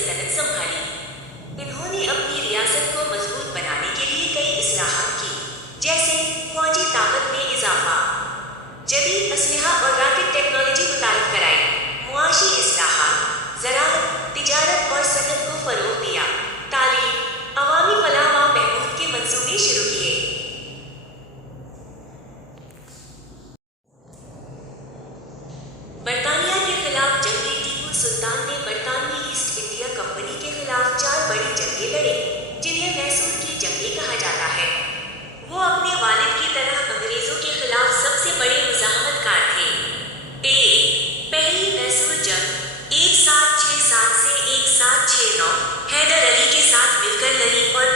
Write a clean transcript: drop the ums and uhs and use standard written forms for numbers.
सल्तनत संभाली। इन्होंने अपनी रियासत को मजबूत बनाने के लिए कई इस्लाहात की, जैसे फौजी ताकत में इजाफा, जदीद असलहा और रॉकेट टेक्नोलॉजी मुतारिफ कराई, मुआशी इस्लाहात, ज़राअत, तिजारत और सनत को फरोग दिया, तालीम, अवामी फलाह व बहबूद के मंसूबे शुरू किए। बरतानिया के खिलाफ जंगे टीपू सुल्तान ने बरतानवी ईस्ट इंडिया कंपनी के खिलाफ 4 बड़ी जंगें लड़ी, जिन्हें मैसूर की जंगें कहा जाता है। वो अपने वालिद की तरह अंग्रेजों के खिलाफ सबसे बड़े मुज़ाहमतकार थे। पहली मैसूर जंग 1767 से 1769 हैदर अली के साथ मिलकर लड़ी और